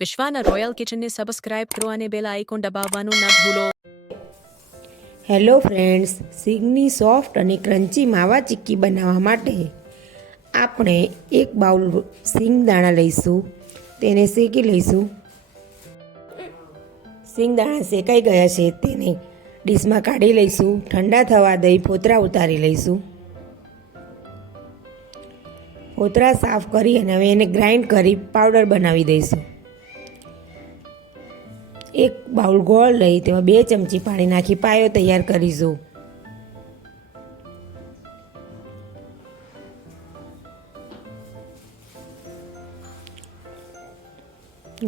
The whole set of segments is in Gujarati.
વિશ્વાના રોયલ કિચનને સબસ્ક્રાઇબ કરો અને બેલ આઇકોન દબાવવાનું ન ભૂલો. હેલો ફ્રેન્ડ્સ, સિંગની સોફ્ટ અને ક્રન્ચી માવા ચીક્કી બનાવવા માટે આપણે એક બાઉલ સિંગ દાણા લઈશું. તેને શેકી લઈશું. સિંગ દાણા શેકાઈ ગયા છે તેને ડીશમાં કાઢી લઈશું. ઠંડા થવા દઈ ફોતરા ઉતારી લઈશું. ફોતરા સાફ કરી અને હવે એને ગ્રાઇન્ડ કરી પાવડર બનાવી દઈશું. એક બાઉલ ગોળ લઈ તેમાં 2 ચમચી પાણી નાખી પાયો તૈયાર કરીશું.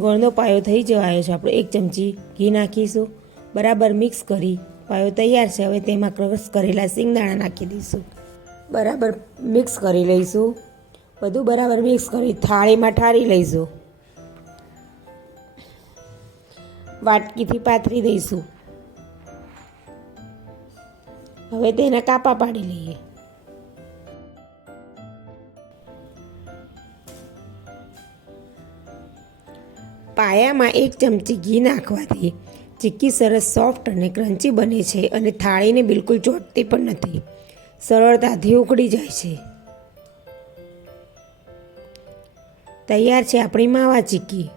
ગોળનો પાયો થઈ જવાયો છે. આપણે 1 ચમચી ઘી નાખીશું. બરાબર મિક્સ કરી પાયો તૈયાર છે. હવે તેમાં ક્રશ કરેલા સિંગદાણા નાખી દઈશું. બરાબર મિક્સ કરી લઈશું. બધું બરાબર મિક્સ કરી થાળીમાં ઠારી લઈશું. વાટકીથી પાથરી દઈશું. હવે તેના કાપા પાડી લઈએ. પાયામાં 1 ચમચી ઘી નાખવાથી ચીક્કી સરસ સોફ્ટ અને ક્રન્ચી બને છે અને થાળીને બિલકુલ ચોંટતી પણ નથી. સરળતાથી ઉકળી જાય છે. તૈયાર છે આપણી માવા ચીક્કી.